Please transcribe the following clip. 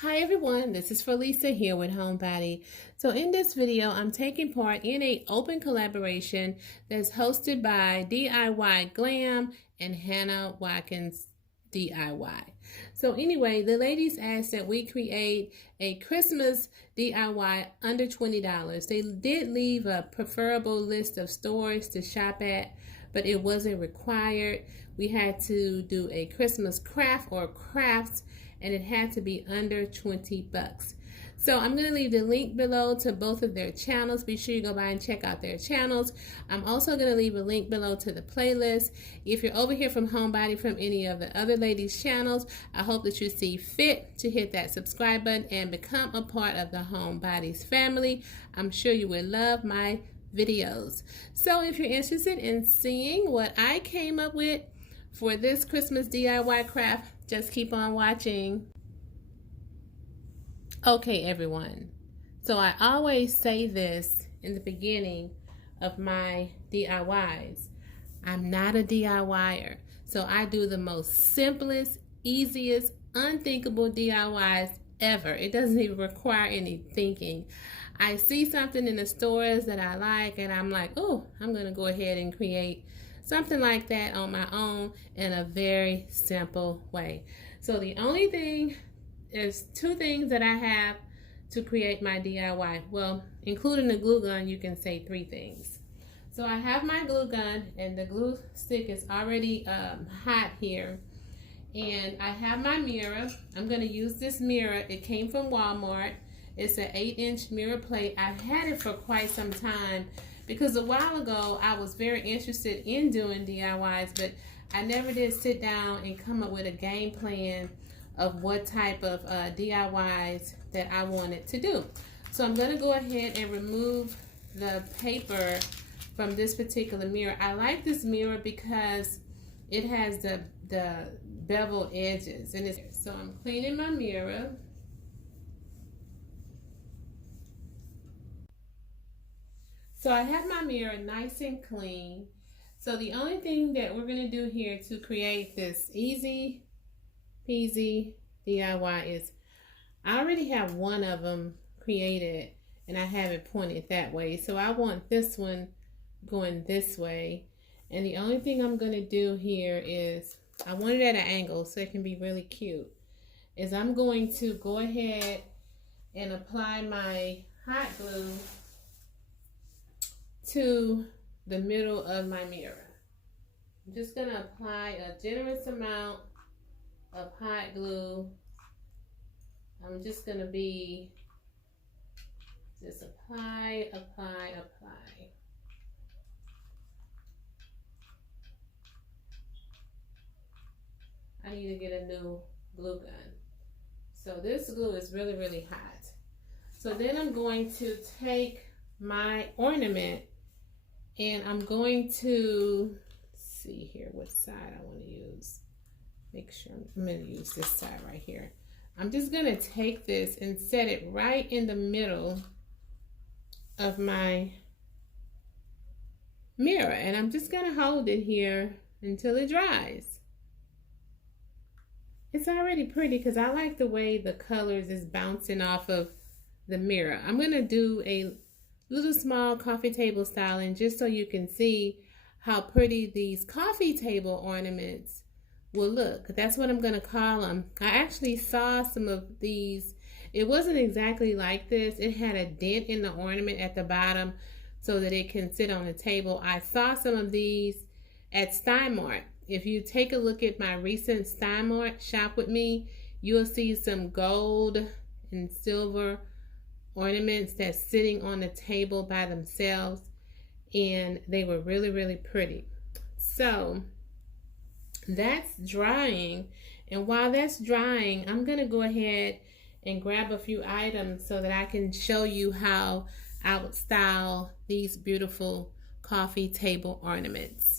Hi everyone, this is Felisa here with Homebody. So in this video, I'm taking part in an open collaboration that's hosted by DIY Glam and Hanna Watkins DIY. So anyway, the ladies asked that we create a Christmas DIY under $20. They did leave a preferable list of stores to shop at, but it wasn't required. We had to do a Christmas craft or crafts, and it had to be under 20 bucks. So I'm going to leave the link below to both of their channels. Be sure you go by and check out their channels. I'm also going to leave a link below to the playlist. If you're over here from Homebody from any of the other ladies' channels, I hope that you see fit to hit that subscribe button and become a part of the Homebodies family. I'm sure you will love my videos. So if you're interested in seeing what I came up with for this Christmas DIY craft, just keep on watching. Okay, everyone. So I always say this in the beginning of my DIYs. I'm not a DIYer. So I do the most simplest, easiest, unthinkable DIYs ever. It doesn't even require any thinking. I see something in the stores that I like and I'm like, oh, I'm going to go ahead and create something like that on my own in a very simple way. So the only thing is two things that I have to create my DIY. Well, including the glue gun, you can say three things. So I have my glue gun and the glue stick is already hot here. And I have my mirror. I'm going to use this mirror. It came from Walmart. It's an 8-inch mirror plate. I've had it for quite some time, because a while ago I was very interested in doing DIYs, but I never did sit down and come up with a game plan of what type of DIYs that I wanted to do. So I'm going to go ahead and remove the paper from this particular mirror. I like this mirror because it has the bevel edges. So I'm cleaning my mirror. So I have my mirror nice and clean. So the only thing that we're going to do here to create this easy peasy DIY is I already have one of them created and I have it pointed that way. So I want this one going this way. And the only thing I'm going to do here is, I want it at an angle so it can be really cute, is I'm going to go ahead and apply my hot glue to the middle of my mirror. I'm just going to apply a generous amount of hot glue. I'm just going to be just apply. I need to get a new glue gun. So this glue is really, really hot. So then I'm going to take my ornament and I'm going to see here what side I want to use. Make sure I'm going to use this side right here. I'm just going to take this and set it right in the middle of my mirror. And I'm just going to hold it here until it dries. It's already pretty because I like the way the colors is bouncing off of the mirror. I'm going to do a little small coffee table styling just so you can see how pretty these coffee table ornaments will look. That's what I'm going to call them. I actually saw some of these. It wasn't exactly like this. It had a dent in the ornament at the bottom so that it can sit on the table. I saw some of these at Steinmart. If you take a look at my recent Steinmart shop with me, you'll see some gold and silver ornaments that's sitting on the table by themselves, and they were really, really pretty. So that's drying, and while that's drying, I'm going to go ahead and grab a few items so that I can show you how I would style these beautiful coffee table ornaments.